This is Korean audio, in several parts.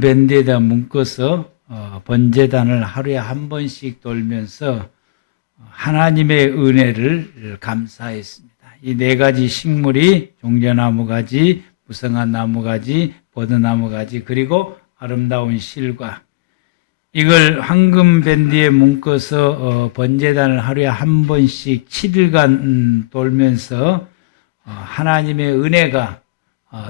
밴드에다 묶어서 번제단을 하루에 한 번씩 돌면서 하나님의 은혜를 감사했습니다. 이 네 가지 식물이 종려나무 가지, 무성한 나무 가지, 버드나무 가지, 그리고 아름다운 실과, 이걸 황금 밴드에 묶어서 번제단을 하루에 한 번씩 7일간 돌면서 하나님의 은혜가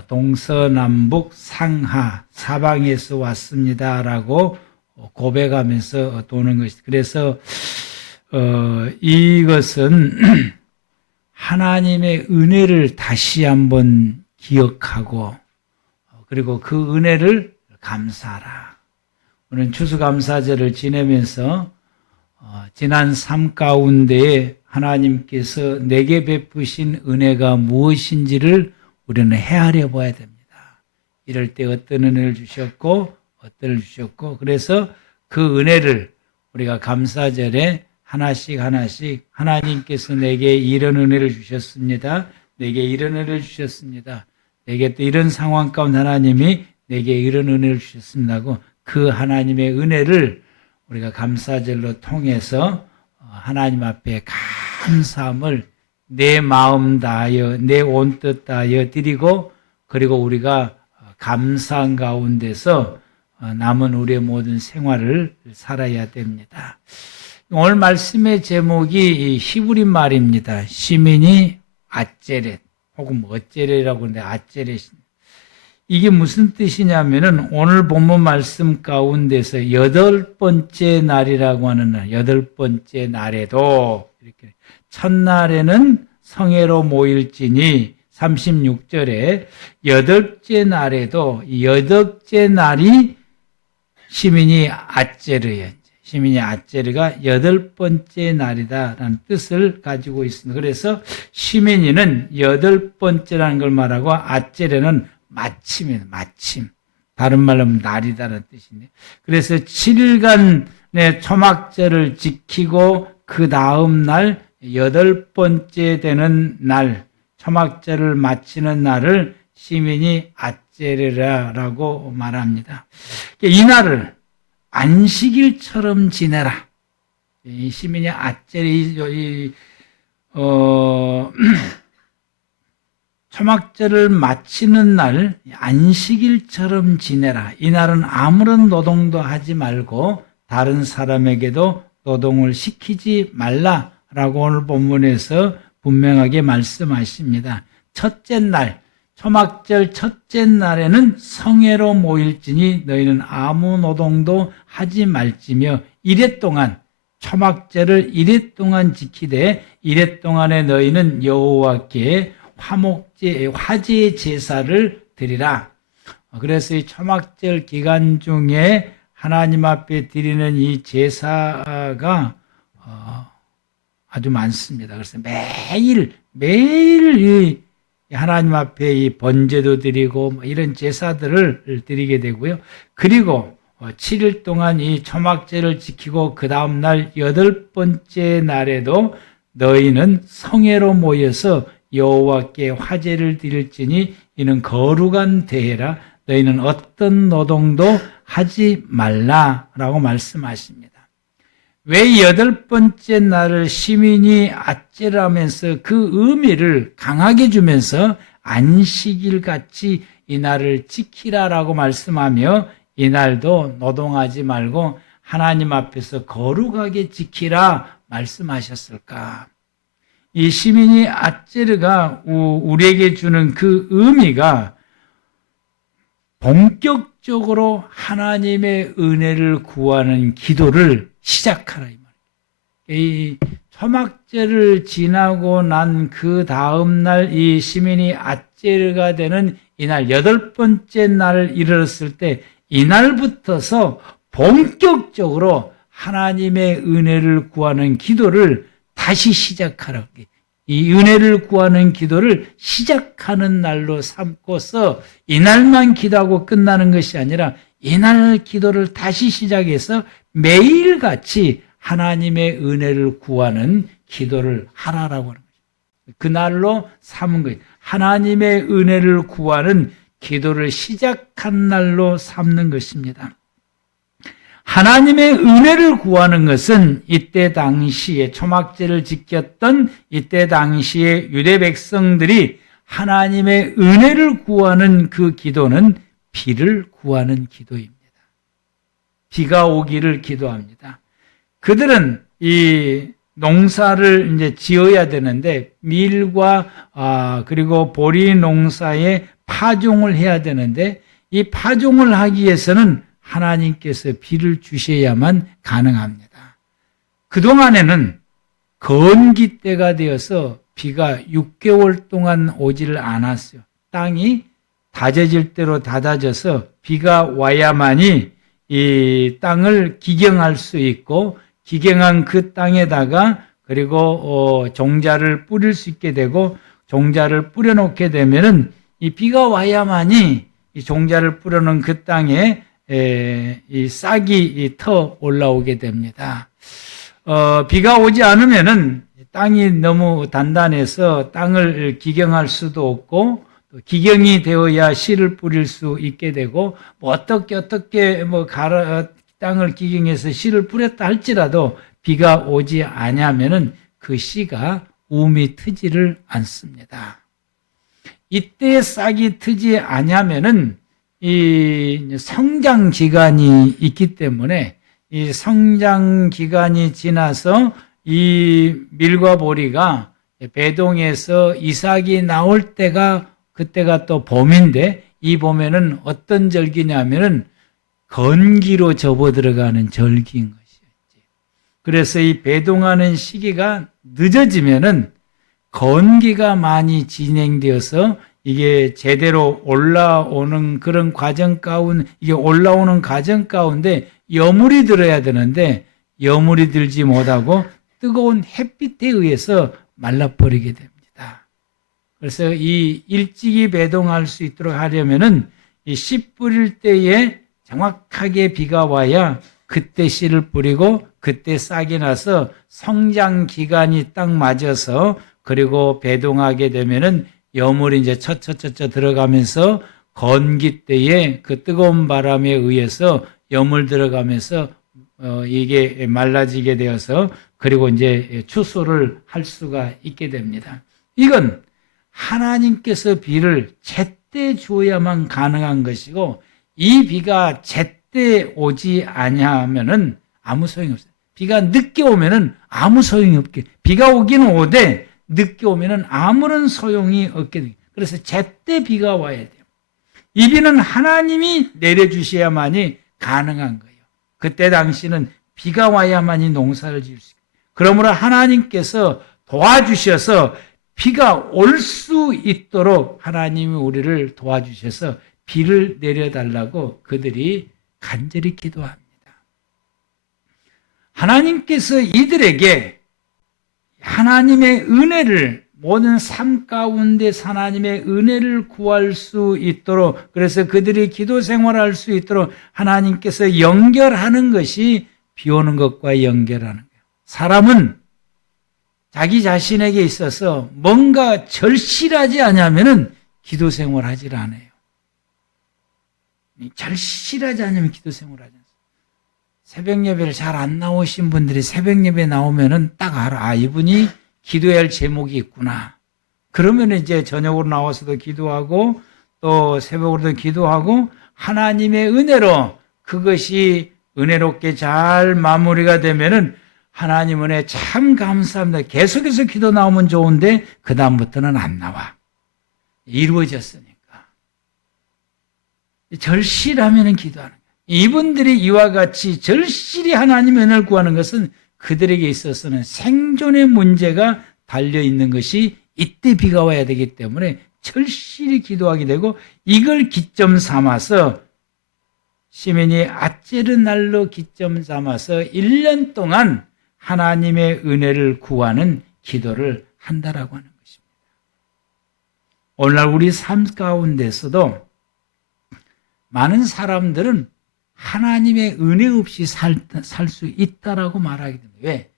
동서남북 상하 사방에서 왔습니다라고 고백하면서 도는 것이다. 그래서 이것은 하나님의 은혜를 다시 한번 기억하고, 그리고 그 은혜를 감사하라. 오늘 추수감사절을 지내면서 지난 삶 가운데에 하나님께서 내게 베푸신 은혜가 무엇인지를 우리는 헤아려 봐야 됩니다. 이럴 때 어떤 은혜를 주셨고 어떤 주셨고, 그래서 그 은혜를 우리가 감사절에 하나씩 하나님께서 내게 이런 은혜를 주셨습니다. 내게 이런 은혜를 주셨습니다. 내게 또 이런 상황 가운데 하나님이 내게 이런 은혜를 주셨습니다 하고, 그 하나님의 은혜를 우리가 감사절로 통해서 하나님 앞에 감사함을 내 마음 다하여 내 온 뜻 다하여 드리고, 그리고 우리가 감사한 가운데서 남은 우리의 모든 생활을 살아야 됩니다. 오늘 말씀의 제목이 히브리 말입니다. 시민이 아제렛 혹은 어제렛이라고 하는데 아제렛입니다. 이게 무슨 뜻이냐면은 오늘 본문 말씀 가운데서 8번째 날이라고 하는 날, 8번째 날에도 이렇게 첫날에는 성회로 모일지니 36절에 8째 날에도 8째 날이 시민이 아제르예요. 시민이 아제르가 8번째 날이다라는 뜻을 가지고 있습니다. 그래서 시민이는 8번째라는 걸 말하고 아제르는 마침이에요. 마침. 다른 말로 하면 날이다라는 뜻인데, 그래서 7일간의 초막절을 지키고 그 다음 날 8번째 되는 날, 초막절을 마치는 날을 시민이 아제르라고 말합니다. 이 날을 안식일처럼 지내라. 이 시민이 아제르, 초막절을 마치는 날 안식일처럼 지내라. 이 날은 아무런 노동도 하지 말고 다른 사람에게도 노동을 시키지 말라라고 오늘 본문에서 분명하게 말씀하십니다. 첫째 날, 초막절 첫째 날에는 성회로 모일지니 너희는 아무 노동도 하지 말지며 이래 동안 초막절을 이래 동안 지키되 이래 동안에 너희는 여호와께 화제 제사를 드리라. 그래서 이 초막절 기간 중에 하나님 앞에 드리는 이 제사가 아주 많습니다. 그래서 매일 이 하나님 앞에 이 번제도 드리고 이런 제사들을 드리게 되고요. 그리고 7일 동안 이 초막절을 지키고 그 다음 날 8번째 날에도 너희는 성회로 모여서 여호와께 화제를 드릴지니 이는 거룩한 대회라. 너희는 어떤 노동도 하지 말라라고 말씀하십니다. 왜 8번째 날을 시민이 아제르하면서 그 의미를 강하게 주면서 안식일같이 이 날을 지키라라고 말씀하며 이 날도 노동하지 말고 하나님 앞에서 거룩하게 지키라 말씀하셨을까? 이 시민이 아제르가 우리에게 주는 그 의미가 본격적으로 하나님의 은혜를 구하는 기도를 시작하라 이 말이에요. 이 초막절을 지나고 난 그 다음 날 이 시민이 아제르가 되는 이날 8번째 날을 이르렀을 때 이날부터서 본격적으로 하나님의 은혜를 구하는 기도를 다시 시작하라. 이 은혜를 구하는 기도를 시작하는 날로 삼고서 이날만 기도하고 끝나는 것이 아니라 이날 기도를 다시 시작해서 매일같이 하나님의 은혜를 구하는 기도를 하라라고 하는 거죠. 그날로 삼은 거예요. 하나님의 은혜를 구하는 기도를 시작한 날로 삼는 것입니다. 하나님의 은혜를 구하는 것은 이때 당시에 초막제를 지켰던 이때 당시에 유대 백성들이 하나님의 은혜를 구하는 그 기도는 비를 구하는 기도입니다. 비가 오기를 기도합니다. 그들은 이 농사를 이제 지어야 되는데 밀과 그리고 보리 농사에 파종을 해야 되는데 이 파종을 하기 위해서는 하나님께서 비를 주셔야만 가능합니다. 그동안에는 건기 때가 되어서 비가 6개월 동안 오지를 않았어요. 땅이 다져질 대로 닫아져서 비가 와야만이 이 땅을 기경할 수 있고 기경한 그 땅에다가 그리고 종자를 뿌릴 수 있게 되고 종자를 뿌려놓게 되면은 이 비가 와야만이 이 종자를 뿌려놓은 그 땅에 이 싹이 터 올라오게 됩니다. 비가 오지 않으면은 땅이 너무 단단해서 땅을 기경할 수도 없고 또 기경이 되어야 씨를 뿌릴 수 있게 되고 뭐 어떻게 땅을 기경해서 씨를 뿌렸다 할지라도 비가 오지 않으면은 그 씨가 움이 트지를 않습니다. 이때 싹이 트지 않으면은 이 성장 기간이 있기 때문에 이 성장 기간이 지나서 이 밀과 보리가 배동에서 이삭이 나올 때가 그때가 또 봄인데 이 봄에는 어떤 절기냐면은 건기로 접어들어가는 절기인 것이었지. 그래서 이 배동하는 시기가 늦어지면은 건기가 많이 진행되어서 이게 제대로 올라오는 그런 과정 가운데 이게 올라오는 과정 가운데 여물이 들어야 되는데 여물이 들지 못하고 뜨거운 햇빛에 의해서 말라버리게 됩니다. 그래서 이 일찍이 배동할 수 있도록 하려면은 이 씨 뿌릴 때에 정확하게 비가 와야 그때 씨를 뿌리고 그때 싹이 나서 성장 기간이 딱 맞아서 그리고 배동하게 되면은 여물이 이제 처처처처 들어가면서 건기 때에 그 뜨거운 바람에 의해서 여물 들어가면서 이게 말라지게 되어서 그리고 이제 추수를 할 수가 있게 됩니다. 이건 하나님께서 비를 제때 주어야만 가능한 것이고 이 비가 제때 오지 아니하면은 아무 소용이 없어요. 비가 늦게 오면은 아무 소용이 없게. 비가 오기는 오되 늦게 오면은 아무런 소용이 없게 돼요. 그래서 제때 비가 와야 돼요. 이 비는 하나님이 내려주셔야만이 가능한 거예요. 그때 당시는 비가 와야만이 농사를 지을 수 있어요. 그러므로 하나님께서 도와주셔서 비가 올 수 있도록 하나님이 우리를 도와주셔서 비를 내려달라고 그들이 간절히 기도합니다. 하나님께서 이들에게 하나님의 은혜를 모든 삶 가운데 하나님의 은혜를 구할 수 있도록 그래서 그들이 기도 생활할 수 있도록 하나님께서 연결하는 것이 비 오는 것과 연결하는 거예요. 사람은 자기 자신에게 있어서 뭔가 절실하지 않으면 기도 생활하지 않아요. 절실하지 않으면 기도 생활하지 않아요. 새벽 예배를 잘 안 나오신 분들이 새벽 예배 나오면은 딱 알아. 아, 이분이 기도해야 할 제목이 있구나. 그러면 이제 저녁으로 나와서도 기도하고 또 새벽으로도 기도하고 하나님의 은혜로 그것이 은혜롭게 잘 마무리가 되면은 하나님 은혜 참 감사합니다. 계속해서 기도 나오면 좋은데 그 다음부터는 안 나와. 이루어졌으니까. 절실하면은 기도하는 거예요. 이분들이 이와 같이 절실히 하나님의 은혜를 구하는 것은 그들에게 있어서는 생존의 문제가 달려있는 것이 이때 비가 와야 되기 때문에 절실히 기도하게 되고 이걸 기점 삼아서 시민이 아제르날로 기점 삼아서 1년 동안 하나님의 은혜를 구하는 기도를 한다라고 하는 것입니다. 오늘날 우리 삶 가운데서도 많은 사람들은 하나님의 은혜 없이 살 수 있다라고 말하게 됩니다. 왜?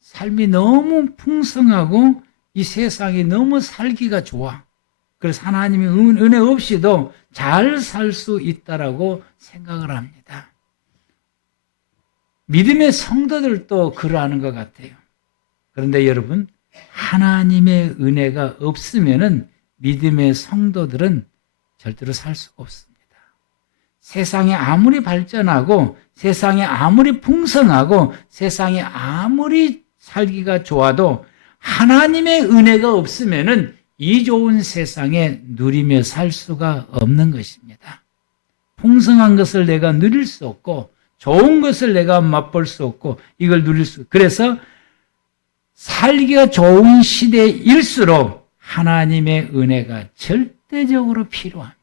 삶이 너무 풍성하고 이 세상이 너무 살기가 좋아. 그래서 하나님의 은혜 없이도 잘 살 수 있다라고 생각을 합니다. 믿음의 성도들도 그러하는 것 같아요. 그런데 여러분, 하나님의 은혜가 없으면은 믿음의 성도들은 절대로 살 수가 없습니다. 세상이 아무리 발전하고 세상이 아무리 풍성하고 세상이 아무리 살기가 좋아도 하나님의 은혜가 없으면은 이 좋은 세상에 누리며 살 수가 없는 것입니다. 풍성한 것을 내가 누릴 수 없고 좋은 것을 내가 맛볼 수 없고 이걸 누릴 수 없고 그래서 살기가 좋은 시대일수록 하나님의 은혜가 절대적으로 필요합니다.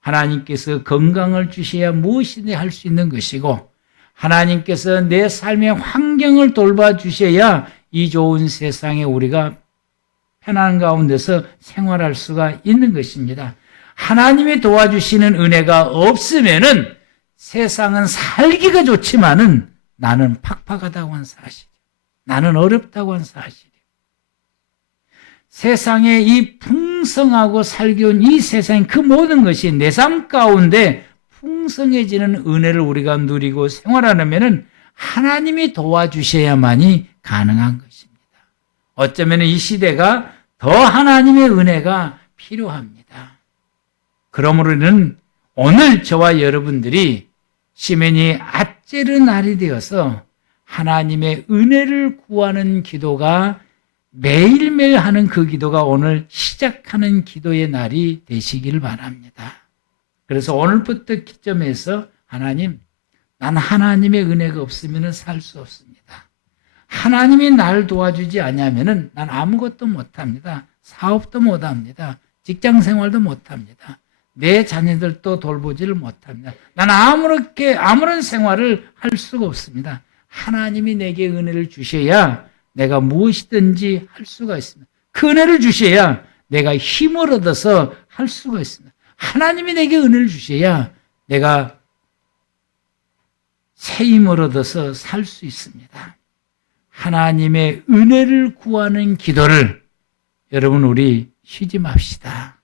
하나님께서 건강을 주셔야 무엇이든 할 수 있는 것이고 하나님께서 내 삶의 환경을 돌봐주셔야 이 좋은 세상에 우리가 편안 가운데서 생활할 수가 있는 것입니다. 하나님이 도와주시는 은혜가 없으면은 세상은 살기가 좋지만은 나는 팍팍하다고 하는 사실, 나는 어렵다고 하는 사실. 세상에 이 풍성하고 살기운 이 세상 그 모든 것이 내 삶 가운데 풍성해지는 은혜를 우리가 누리고 생활하려면은 하나님이 도와주셔야만이 가능한 것입니다. 어쩌면 이 시대가 더 하나님의 은혜가 필요합니다. 그러므로는 오늘 저와 여러분들이 시면이 아째르 날이 되어서 하나님의 은혜를 구하는 기도가 매일매일 하는 그 기도가 오늘 시작하는 기도의 날이 되시길 바랍니다. 그래서 오늘부터 기점에서 하나님, 난 하나님의 은혜가 없으면 살 수 없습니다. 하나님이 날 도와주지 않으면 난 아무것도 못합니다. 사업도 못합니다. 직장생활도 못합니다. 내 자녀들도 돌보지를 못합니다. 난 아무런 생활을 할 수가 없습니다. 하나님이 내게 은혜를 주셔야 내가 무엇이든지 할 수가 있습니다. 그 은혜를 주셔야 내가 힘을 얻어서 할 수가 있습니다. 하나님이 내게 은혜를 주셔야 내가 새 힘을 얻어서 살 수 있습니다. 하나님의 은혜를 구하는 기도를 여러분 우리 쉬지 맙시다.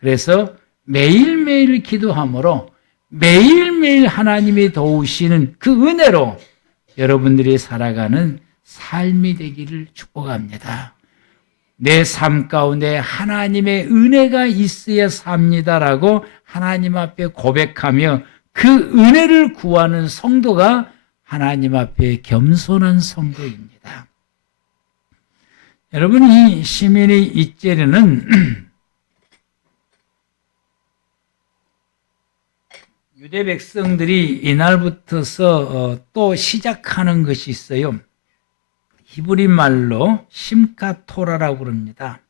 그래서 매일매일 기도함으로 매일매일 하나님이 도우시는 그 은혜로 여러분들이 살아가는 삶이 되기를 축복합니다. 내 삶 가운데 하나님의 은혜가 있어야 삽니다라고 하나님 앞에 고백하며 그 은혜를 구하는 성도가 하나님 앞에 겸손한 성도입니다. 여러분, 이 시민의 이째르는 유대 백성들이 이날부터서 또 시작하는 것이 있어요. 히브리 말로 심카토라라고 그럽니다.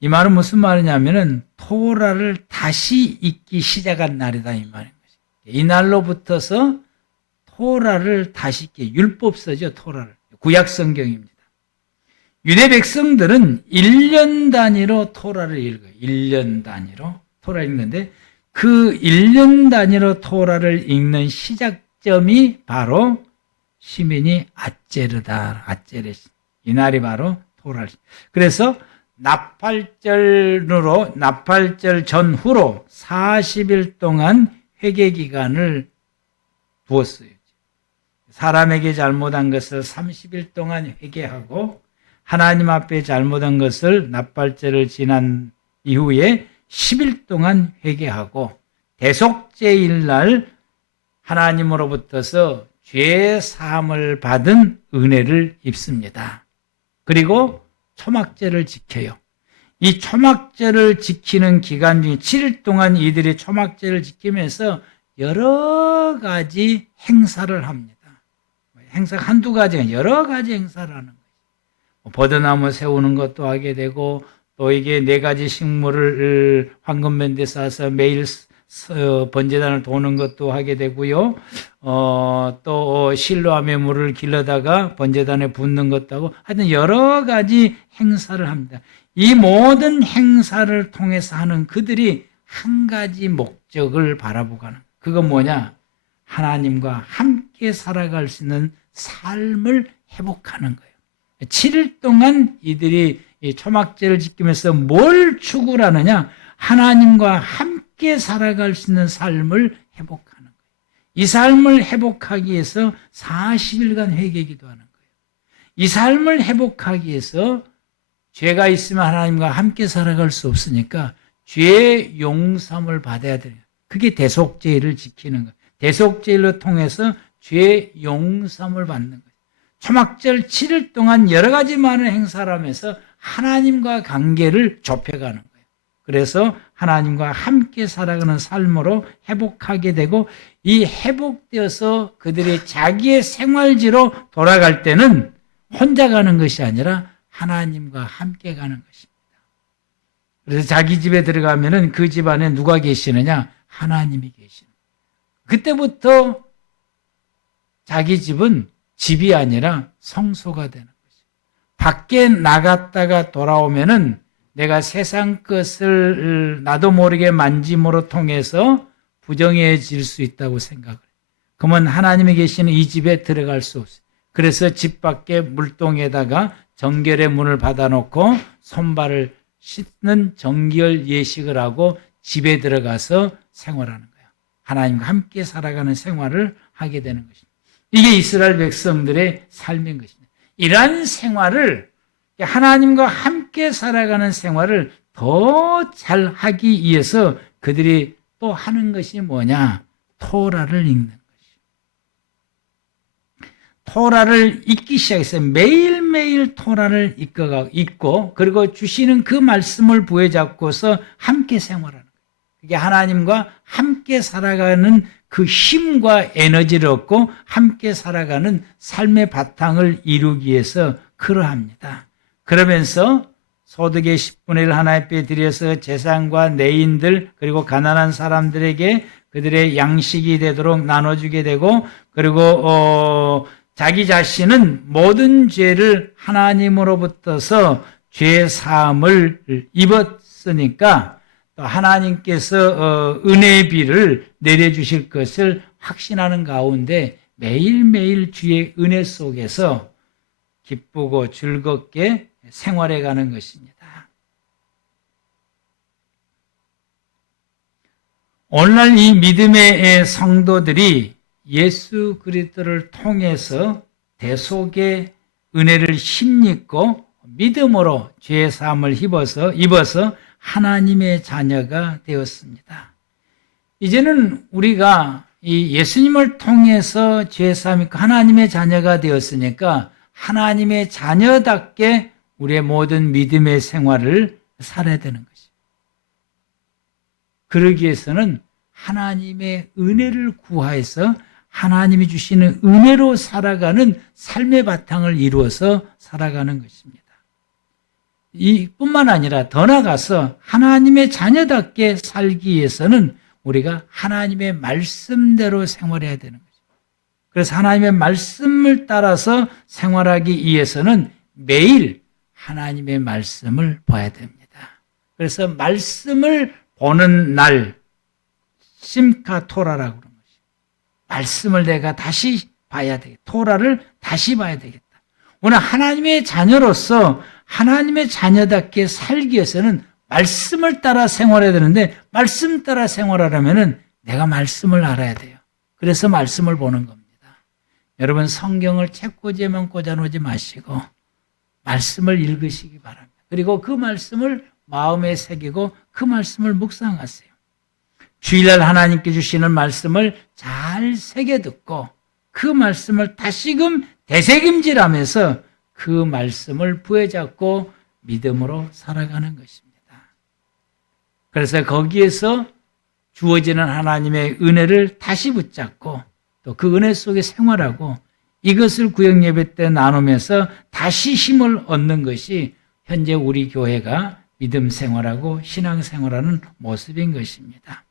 이 말은 무슨 말이냐면은 토라를 다시 읽기 시작한 날이다 이 말인 거죠. 이날로부터서 토라를 다시 읽기, 율법서죠, 토라를. 구약 성경입니다. 유대 백성들은 1년 단위로 토라를 읽어요. 1년 단위로 토라를 읽는데 그 1년 단위로 토라를 읽는 시작점이 바로 시민이 아째르다. 아째르. 이 날이 바로 토라를. 그래서 나팔절 전후로 40일 동안 회개 기간을 두었어요. 사람에게 잘못한 것을 30일 동안 회개하고 하나님 앞에 잘못한 것을 나팔절을 지난 이후에 10일 동안 회개하고 대속죄일 날 하나님으로부터서 죄 사함을 받은 은혜를 입습니다. 그리고 초막절을 지켜요. 이 초막절을 지키는 기간 중에 7일 동안 이들이 초막절을 지키면서 여러 가지 행사를 합니다. 행사 한두 가지가 여러 가지 행사를 하는 거예요. 버드나무 세우는 것도 하게 되고 또 이게 4가지 식물을 황금밴드에 싸서 매일 번제단을 도는 것도 하게 되고요. 또 실로암의 물을 길러다가 번제단에 붓는 것도 하고 하여튼 여러 가지 행사를 합니다. 이 모든 행사를 통해서 하는 그들이 한 가지 목적을 바라보고 하는 그건 뭐냐? 하나님과 함께 살아갈 수 있는 삶을 회복하는 거예요. 7일 동안 이들이 이 초막제를 지키면서 뭘 추구를 하느냐? 하나님과 함께 살아갈 수 있는 삶을 회복하는 거예요. 이 삶을 회복하기 위해서 40일간 회개 기도하는 거예요. 이 삶을 회복하기 위해서 죄가 있으면 하나님과 함께 살아갈 수 없으니까 죄 용서함을 받아야 돼요. 그게 대속죄를 지키는 거예요. 대속죄를 통해서 죄 용서함을 받는 거예요. 초막절 7일 동안 여러 가지 많은 행사를 하면서 하나님과 관계를 좁혀가는 거예요. 그래서 하나님과 함께 살아가는 삶으로 회복하게 되고, 이 회복되어서 그들이 자기의 생활지로 돌아갈 때는 혼자 가는 것이 아니라 하나님과 함께 가는 것입니다. 그래서 자기 집에 들어가면은 그 집 안에 누가 계시느냐? 하나님이 계시는 거예요. 그때부터 자기 집은 집이 아니라 성소가 되는 거죠. 밖에 나갔다가 돌아오면은 내가 세상 것을 나도 모르게 만짐으로 통해서 부정해질 수 있다고 생각을 해요. 그러면 하나님이 계시는 이 집에 들어갈 수 없어요. 그래서 집 밖에 물동에다가 정결의 문을 받아놓고 손발을 씻는 정결 예식을 하고 집에 들어가서 생활하는 거예요. 하나님과 함께 살아가는 생활을 하게 되는 것입니다. 이게 이스라엘 백성들의 삶인 것입니다. 이러한 생활을, 하나님과 함께 살아가는 생활을 더 잘하기 위해서 그들이 또 하는 것이 뭐냐? 토라를 읽는 것이에요. 토라를 읽기 시작했어요. 매일매일 토라를 읽고 그리고 주시는 그 말씀을 부여잡고서 함께 생활하는 거예요. 이게 하나님과 함께 살아가는 그 힘과 에너지를 얻고 함께 살아가는 삶의 바탕을 이루기 위해서 그러합니다. 그러면서 소득의 10분의 1 하나의 뼈에 들여서 재산과 내인들 그리고 가난한 사람들에게 그들의 양식이 되도록 나눠주게 되고, 그리고 자기 자신은 모든 죄를 하나님으로부터서 죄 사함을 입었으니까 또 하나님께서 은혜의 비를 내려주실 것을 확신하는 가운데 매일매일 주의 은혜 속에서 기쁘고 즐겁게 생활해가는 것입니다. 오늘날 이 믿음의 성도들이 예수 그리스도를 통해서 대속의 은혜를 힘입고 믿음으로 죄 사함을 입어서 하나님의 자녀가 되었습니다. 이제는 우리가 이 예수님을 통해서 죄 사함 입고 하나님의 자녀가 되었으니까 하나님의 자녀답게 우리의 모든 믿음의 생활을 살아야 되는 것입니다. 그러기 위해서는 하나님의 은혜를 구하여서 하나님이 주시는 은혜로 살아가는 삶의 바탕을 이루어서 살아가는 것입니다. 이뿐만 아니라 더 나아가서 하나님의 자녀답게 살기 위해서는 우리가 하나님의 말씀대로 생활해야 되는 거죠. 그래서 하나님의 말씀을 따라서 생활하기 위해서는 매일 하나님의 말씀을 봐야 됩니다. 그래서 말씀을 보는 날, 심카 토라라고 그러는 것이죠. 말씀을 내가 다시 봐야 되겠다. 토라를 다시 봐야 되겠다. 오늘 하나님의 자녀로서 하나님의 자녀답게 살기 위해서는 말씀을 따라 생활해야 되는데, 말씀 따라 생활하려면 내가 말씀을 알아야 돼요. 그래서 말씀을 보는 겁니다. 여러분, 성경을 책꽂이에만 꽂아놓지 마시고 말씀을 읽으시기 바랍니다. 그리고 그 말씀을 마음에 새기고 그 말씀을 묵상하세요. 주일날 하나님께 주시는 말씀을 잘 새겨 듣고 그 말씀을 다시금 되새김질하면서 그 말씀을 부여잡고 믿음으로 살아가는 것입니다. 그래서 거기에서 주어지는 하나님의 은혜를 다시 붙잡고 또 그 은혜 속에 생활하고 이것을 구역 예배 때 나누면서 다시 힘을 얻는 것이 현재 우리 교회가 믿음 생활하고 신앙 생활하는 모습인 것입니다.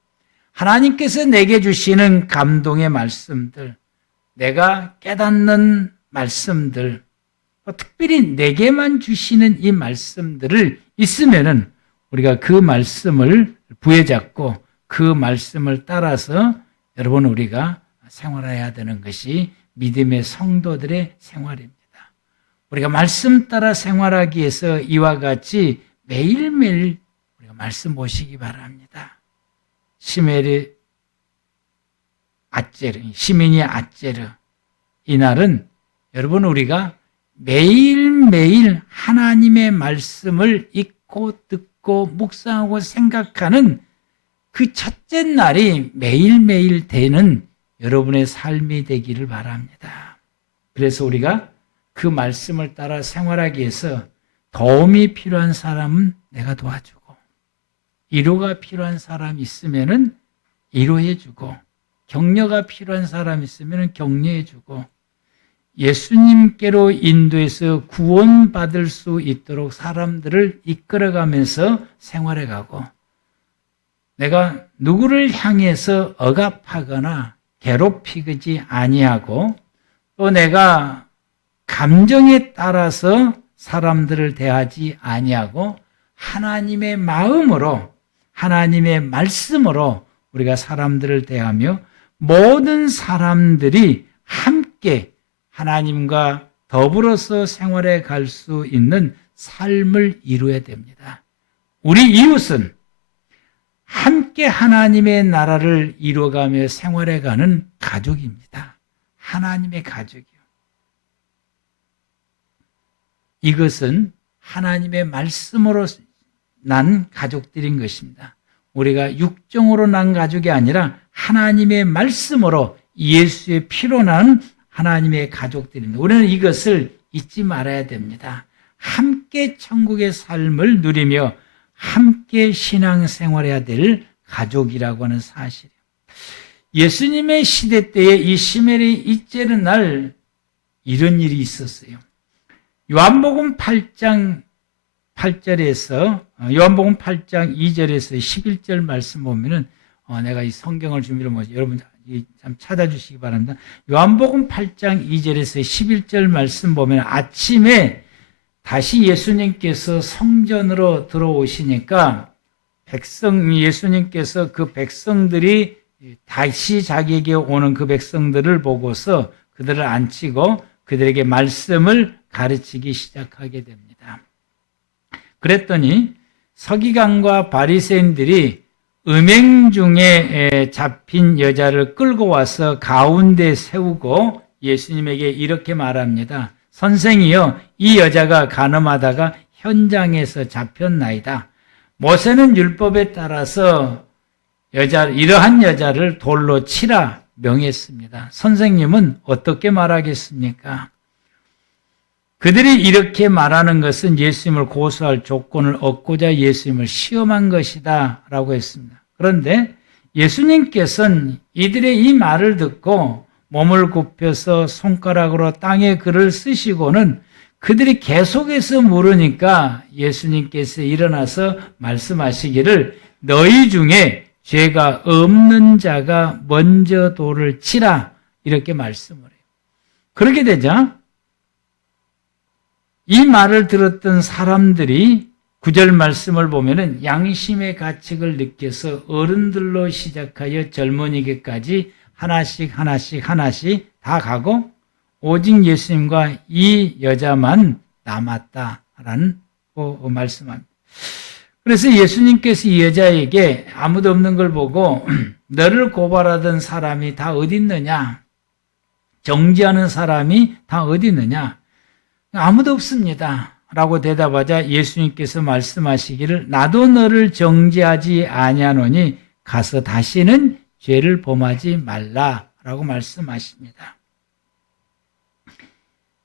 하나님께서 내게 주시는 감동의 말씀들, 내가 깨닫는 말씀들, 특별히 내게만 주시는 이 말씀들을 있으면은 우리가 그 말씀을 부여잡고 그 말씀을 따라서 여러분 우리가 생활해야 되는 것이 믿음의 성도들의 생활입니다. 우리가 말씀 따라 생활하기 위해서 이와 같이 매일매일 우리가 말씀 보시기 바랍니다. 시민이 아째르. 이날은 여러분 우리가 매일매일 하나님의 말씀을 읽고 듣고 묵상하고 생각하는 그 첫째 날이 매일매일 되는 여러분의 삶이 되기를 바랍니다. 그래서 우리가 그 말씀을 따라 생활하기 위해서 도움이 필요한 사람은 내가 도와주고, 위로가 필요한 사람이 있으면은 위로해주고, 격려가 필요한 사람이 있으면 격려해주고, 예수님께로 인도해서 구원받을 수 있도록 사람들을 이끌어가면서 생활해가고, 내가 누구를 향해서 억압하거나 괴롭히지 아니하고, 또 내가 감정에 따라서 사람들을 대하지 아니하고 하나님의 마음으로, 하나님의 말씀으로 우리가 사람들을 대하며 모든 사람들이 함께 하나님과 더불어서 생활해 갈 수 있는 삶을 이루어야 됩니다. 우리 이웃은 함께 하나님의 나라를 이루어가며 생활해가는 가족입니다. 하나님의 가족이요. 이것은 하나님의 말씀으로 난 가족들인 것입니다. 우리가 육정으로 난 가족이 아니라 하나님의 말씀으로 예수의 피로 난 하나님의 가족들입니다. 우리는 이것을 잊지 말아야 됩니다. 함께 천국의 삶을 누리며 함께 신앙생활해야 될 가족이라고 하는 사실이에요. 예수님의 시대 때에 이 시메리 이째르 날 이런 일이 있었어요. 요한복음 8장 8절에서 요한복음 8장 2절에서 11절 말씀 보면은 내가 이 성경을 준비를 못해서 여러분 참 찾아주시기 바랍니다. 요한복음 8장 2절에서 11절 말씀 보면 아침에 다시 예수님께서 성전으로 들어오시니까 예수님께서 그 백성들이 다시 자기에게 오는 그 백성들을 보고서 그들을 앉히고 그들에게 말씀을 가르치기 시작하게 됩니다. 그랬더니 서기관과 바리새인들이 음행 중에 잡힌 여자를 끌고 와서 가운데 세우고 예수님에게 이렇게 말합니다. 선생이여, 이 여자가 간음하다가 현장에서 잡혔나이다. 모세는 율법에 따라서 이러한 여자를 돌로 치라 명했습니다. 선생님은 어떻게 말하겠습니까? 그들이 이렇게 말하는 것은 예수님을 고소할 조건을 얻고자 예수님을 시험한 것이다 라고 했습니다. 그런데 예수님께서는 이들의 이 말을 듣고 몸을 굽혀서 손가락으로 땅에 글을 쓰시고는 그들이 계속해서 물으니까 예수님께서 일어나서 말씀하시기를 너희 중에 죄가 없는 자가 먼저 돌을 치라 이렇게 말씀을 해요. 그렇게 되자 이 말을 들었던 사람들이 9절 말씀을 보면은 양심의 가책을 느껴서 어른들로 시작하여 젊은이에게까지 하나씩 다 가고 오직 예수님과 이 여자만 남았다라는 말씀합니다. 그래서 예수님께서 이 여자에게 아무도 없는 걸 보고 너를 고발하던 사람이 다 어디 있느냐? 정죄하는 사람이 다 어디 있느냐? 아무도 없습니다. 라고 대답하자 예수님께서 말씀하시기를 나도 너를 정죄하지 아니하노니 가서 다시는 죄를 범하지 말라라고 말씀하십니다.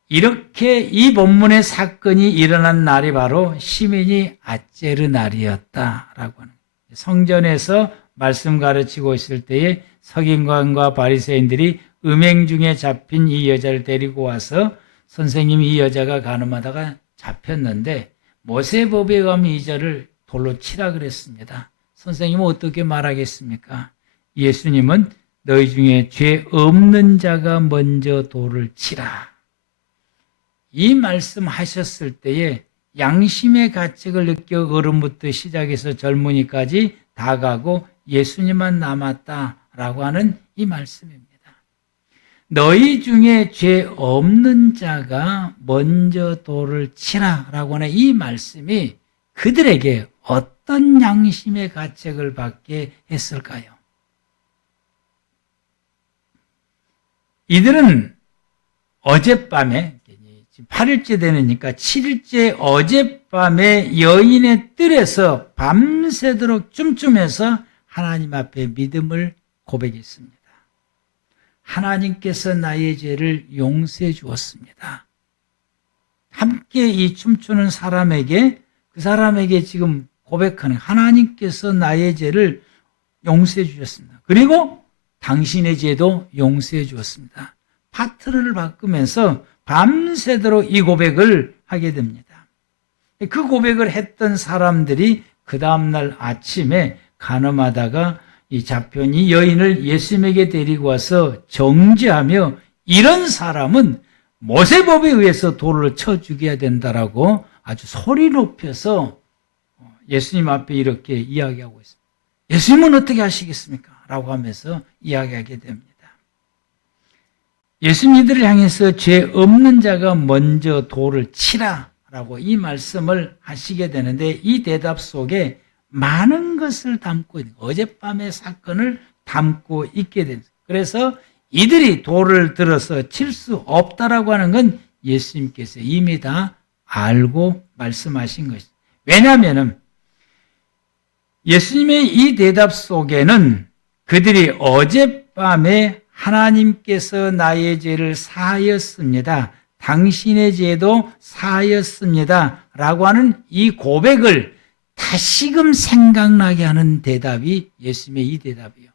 이렇게 이 본문의 사건이 일어난 날이 바로 시민이 아째르 날이었다라고 하는 거예요. 성전에서 말씀 가르치고 있을 때에 서기관과 바리새인들이 음행 중에 잡힌 이 여자를 데리고 와서 선생님이 이 여자가 간음하다가 잡혔는데 모세법에 의하면 이 여자를 돌로 치라 그랬습니다. 선생님은 어떻게 말하겠습니까? 예수님은 너희 중에 죄 없는 자가 먼저 돌을 치라. 이 말씀하셨을 때에 양심의 가책을 느껴 어른부터 시작해서 젊은이까지 다 가고 예수님만 남았다라고 하는 이 말씀입니다. 너희 중에 죄 없는 자가 먼저 돌을 치라라고 하는 이 말씀이 그들에게 어떤 양심의 가책을 받게 했을까요? 이들은 어젯밤에 8일째 되니까 7일째 어젯밤에 여인의 뜰에서 밤새도록 쫌쫌해서 하나님 앞에 믿음을 고백했습니다. 하나님께서 나의 죄를 용서해 주었습니다. 함께 이 춤추는 사람에게, 그 사람에게 지금 고백하는 하나님께서 나의 죄를 용서해 주셨습니다. 그리고 당신의 죄도 용서해 주었습니다. 파트너를 바꾸면서 밤새도록 이 고백을 하게 됩니다. 그 고백을 했던 사람들이 그 다음날 아침에 가늠하다가 이 잡혀니 여인을 예수님에게 데리고 와서 정죄하며 이런 사람은 모세법에 의해서 돌을 쳐 죽여야 된다라고 아주 소리 높여서 예수님 앞에 이렇게 이야기하고 있습니다. 예수님은 어떻게 하시겠습니까? 라고 하면서 이야기하게 됩니다. 예수님들을 향해서 죄 없는 자가 먼저 돌을 치라 라고 이 말씀을 하시게 되는데 이 대답 속에 많은 것을 담고 있는 거예요. 어젯밤의 사건을 담고 있게 됩니다. 그래서 이들이 돌을 들어서 칠 수 없다라고 하는 건 예수님께서 이미 다 알고 말씀하신 것입니다. 왜냐하면 예수님의 이 대답 속에는 그들이 어젯밤에 하나님께서 나의 죄를 사하였습니다. 당신의 죄도 사하였습니다. 라고 하는 이 고백을 다시금 생각나게 하는 대답이 예수님의 이 대답이에요.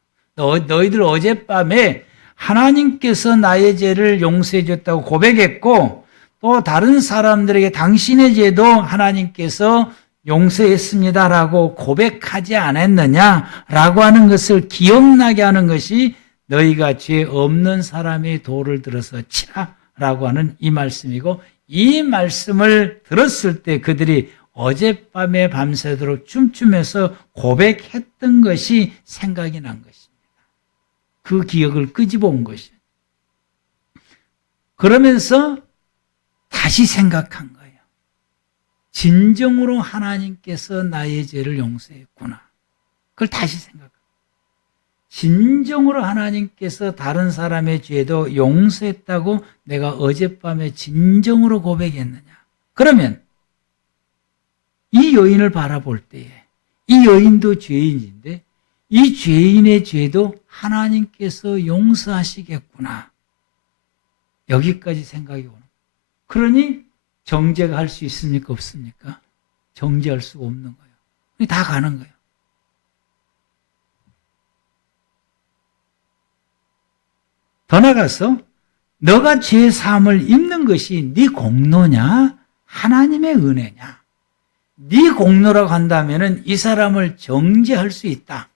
너희들 어젯밤에 하나님께서 나의 죄를 용서해 줬다고 고백했고 또 다른 사람들에게 당신의 죄도 하나님께서 용서했습니다라고 고백하지 않았느냐라고 하는 것을 기억나게 하는 것이 너희가 죄 없는 사람의 돌을 들어서 치라라고 하는 이 말씀이고 이 말씀을 들었을 때 그들이 어젯밤에 밤새도록 춤추면서 고백했던 것이 생각이 난 것입니다. 그 기억을 끄집어 온 것이에요. 그러면서 다시 생각한 거예요. 진정으로 하나님께서 나의 죄를 용서했구나. 그걸 다시 생각합니다. 진정으로 하나님께서 다른 사람의 죄도 용서했다고 내가 어젯밤에 진정으로 고백했느냐. 그러면 이 여인을 바라볼 때에 이 여인도 죄인인데 이 죄인의 죄도 하나님께서 용서하시겠구나. 여기까지 생각이 오는 거예요. 그러니 정죄가 할 수 있습니까? 없습니까? 정죄할 수가 없는 거예요. 다 가는 거예요. 더 나아가서 너가 죄 사함을 입는 것이 네 공로냐? 하나님의 은혜냐? 네 공로라고 한다면 이 사람을 정죄할 수 있다.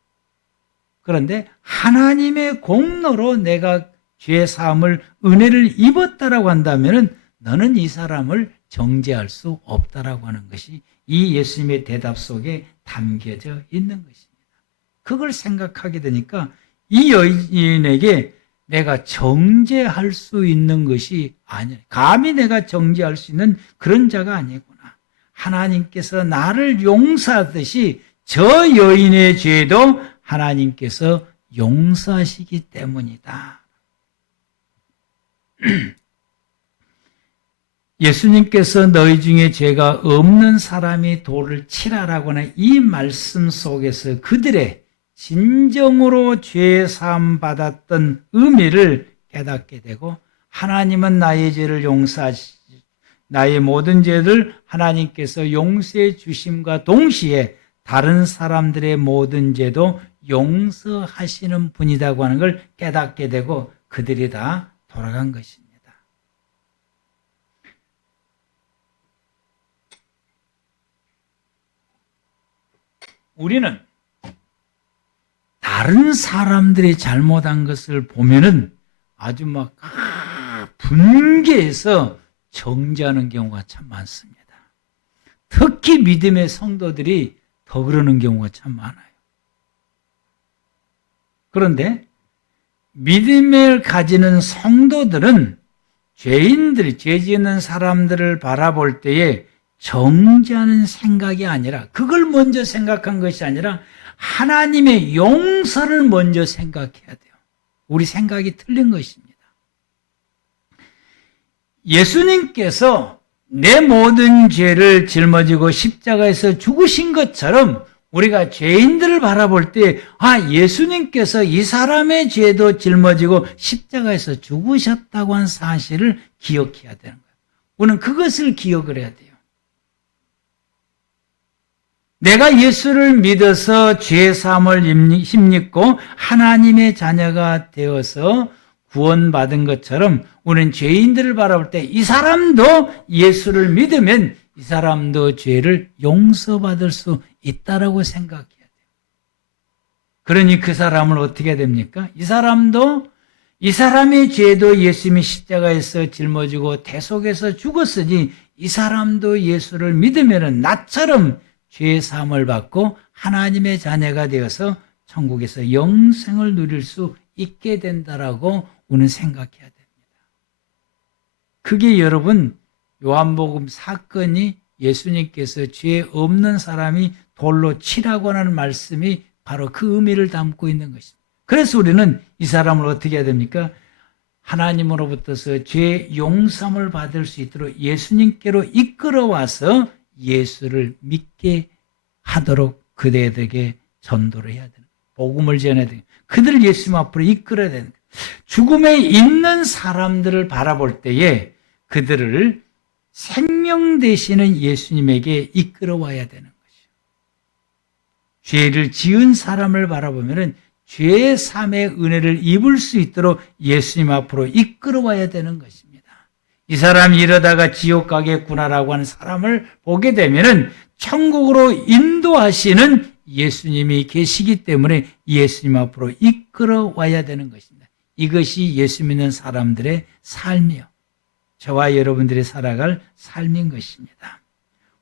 그런데 하나님의 공로로 내가 죄 사함을 은혜를 입었다라고 한다면 너는 이 사람을 정죄할 수 없다라고 하는 것이 이 예수님의 대답 속에 담겨져 있는 것입니다. 그걸 생각하게 되니까 이 여인에게 내가 정죄할 수 있는 것이 아니야. 감히 내가 정죄할 수 있는 그런 자가 아니구나. 하나님께서 나를 용서하듯이 저 여인의 죄도 하나님께서 용서하시기 때문이다. 예수님께서 너희 중에 죄가 없는 사람이 돌을 치라라고 하는 이 말씀 속에서 그들의 진정으로 죄 사함 받았던 의미를 깨닫게 되고 하나님은 나의 죄를 용서하시 나의 모든 죄를 하나님께서 용서해 주심과 동시에 다른 사람들의 모든 죄도 용서하시는 분이라고 하는 걸 깨닫게 되고 그들이 다 돌아간 것입니다. 우리는 다른 사람들이 잘못한 것을 보면은 아주 막 분개해서 정죄하는 경우가 참 많습니다. 특히 믿음의 성도들이 더 그러는 경우가 참 많아요. 그런데 믿음을 가지는 성도들은 죄인들, 죄 지는 사람들을 바라볼 때에 정죄하는 생각이 아니라, 그걸 먼저 생각한 것이 아니라 하나님의 용서를 먼저 생각해야 돼요. 우리 생각이 틀린 것입니다. 예수님께서 내 모든 죄를 짊어지고 십자가에서 죽으신 것처럼 우리가 죄인들을 바라볼 때, 예수님께서 이 사람의 죄도 짊어지고 십자가에서 죽으셨다고 한 사실을 기억해야 되는 거예요. 우리는 그것을 기억을 해야 돼요. 내가 예수를 믿어서 죄 사함을 힘입고 하나님의 자녀가 되어서 구원받은 것처럼 우리는 죄인들을 바라볼 때 이 사람도 예수를 믿으면 이 사람도 죄를 용서받을 수 있다라고 생각해야 돼요. 그러니 그 사람을 어떻게 해야 됩니까? 이 사람의 죄도 예수님이 십자가에서 짊어지고 대속해서 죽었으니 이 사람도 예수를 믿으면 나처럼 죄 사함을 받고 하나님의 자녀가 되어서 천국에서 영생을 누릴 수 있게 된다라고 우리는 생각해야 됩니다. 그게 여러분 요한복음 사건이 예수님께서 죄 없는 사람이 돌로 치라고 하는 말씀이 바로 그 의미를 담고 있는 것입니다. 그래서 우리는 이 사람을 어떻게 해야 됩니까? 하나님으로부터서 죄 용서함을 받을 수 있도록 예수님께로 이끌어와서 예수를 믿게 하도록 그대에게 전도를 해야 되는 거예요. 복음을 전해야 돼요. 그들을 예수님 앞으로 이끌어야 되는 거예요. 죽음에 있는 사람들을 바라볼 때에 그들을 생명 되시는 예수님에게 이끌어와야 되는 것이죠. 죄를 지은 사람을 바라보면 죄 사함의 은혜를 입을 수 있도록 예수님 앞으로 이끌어와야 되는 것입니다. 이 사람이 이러다가 지옥 가겠구나라고 하는 사람을 보게 되면 천국으로 인도하시는 예수님이 계시기 때문에 예수님 앞으로 이끌어와야 되는 것입니다. 이것이 예수 믿는 사람들의 삶이요, 저와 여러분들이 살아갈 삶인 것입니다.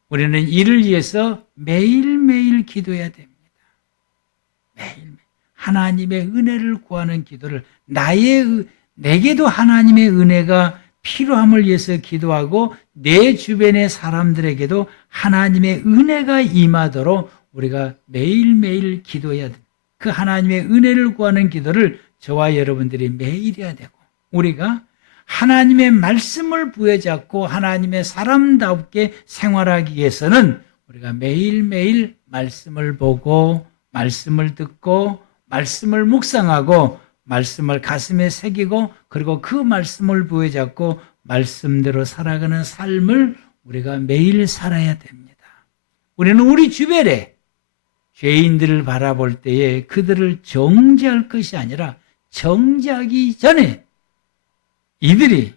우리는 이를 위해서 매일매일 기도해야 됩니다. 매일매일 하나님의 은혜를 구하는 기도를, 내게도 하나님의 은혜가 필요함을 위해서 기도하고 내 주변의 사람들에게도 하나님의 은혜가 임하도록 우리가 매일매일 기도해야 됩니다. 그 하나님의 은혜를 구하는 기도를 저와 여러분들이 매일 해야 되고, 우리가 하나님의 말씀을 부여잡고 하나님의 사람답게 생활하기 위해서는 우리가 매일매일 말씀을 보고 말씀을 듣고 말씀을 묵상하고 말씀을 가슴에 새기고 그리고 그 말씀을 부여잡고 말씀대로 살아가는 삶을 우리가 매일 살아야 됩니다. 우리는 우리 주변에 죄인들을 바라볼 때에 그들을 정죄할 것이 아니라 정죄하기 전에 이들이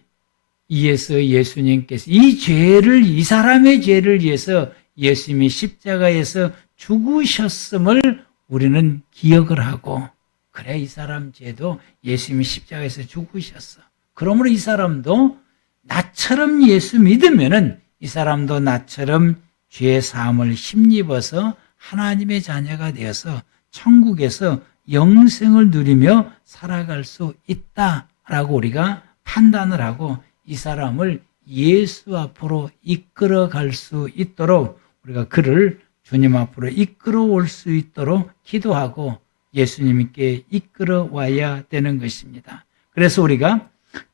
이에서 예수님께서 이 사람의 죄를 위해서 예수님이 십자가에서 죽으셨음을 우리는 기억을 하고, 그래, 이 사람 죄도 예수님이 십자가에서 죽으셨어. 그러므로 이 사람도 나처럼 예수 믿으면은 이 사람도 나처럼 죄 사함을 힘입어서 하나님의 자녀가 되어서 천국에서 영생을 누리며 살아갈 수 있다라고 우리가 판단을 하고 이 사람을 예수 앞으로 이끌어갈 수 있도록 우리가 그를 주님 앞으로 이끌어올 수 있도록 기도하고 예수님께 이끌어와야 되는 것입니다. 그래서 우리가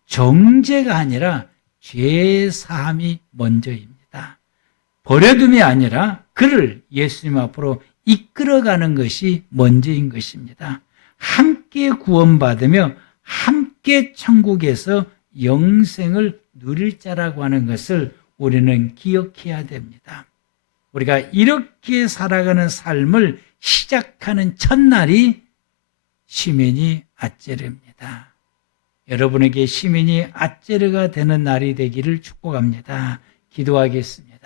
정죄가 아니라 죄 사함이 먼저입니다. 버려둠이 아니라 그를 예수님 앞으로 이끌어가는 것이 먼저인 것입니다. 함께 구원받으며 함께 천국에서 영생을 누릴 자라고 하는 것을 우리는 기억해야 됩니다. 우리가 이렇게 살아가는 삶을 시작하는 첫날이 시민이 아째르입니다. 여러분에게 시민이 아째르가 되는 날이 되기를 축복합니다. 기도하겠습니다.